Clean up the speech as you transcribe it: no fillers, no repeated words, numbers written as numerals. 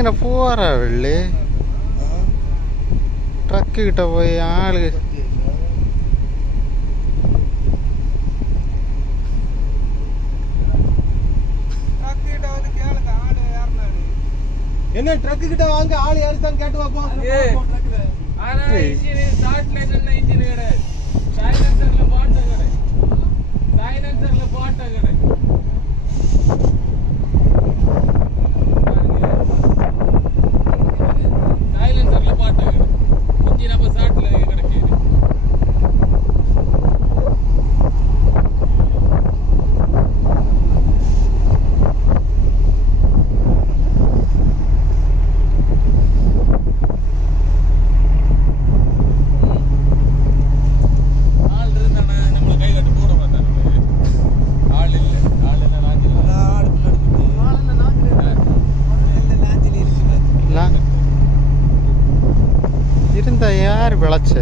എങ്ങനെ പോവാറാ വെള്ളി ട്രക്ക് കിട്ട പോയി ആള് என்ன ட்ரக் கிட்ட வாங்க ஆள் யாருதான் கேட்டு பாப்போம் ஆனா இன்ஜின் ஸ்டார்ட் லைன் என்ன இன்ஜின் கடை சைலன்சர்ல பாட்ட கடை சைலன்சர்ல பாட்ட கடை சைலன்சர்ல பாட்ட கடை இன்ஜின் அப்ப ஸ்டார்ட்ல கிடக்குது இருந்தா யார் விளைச்ச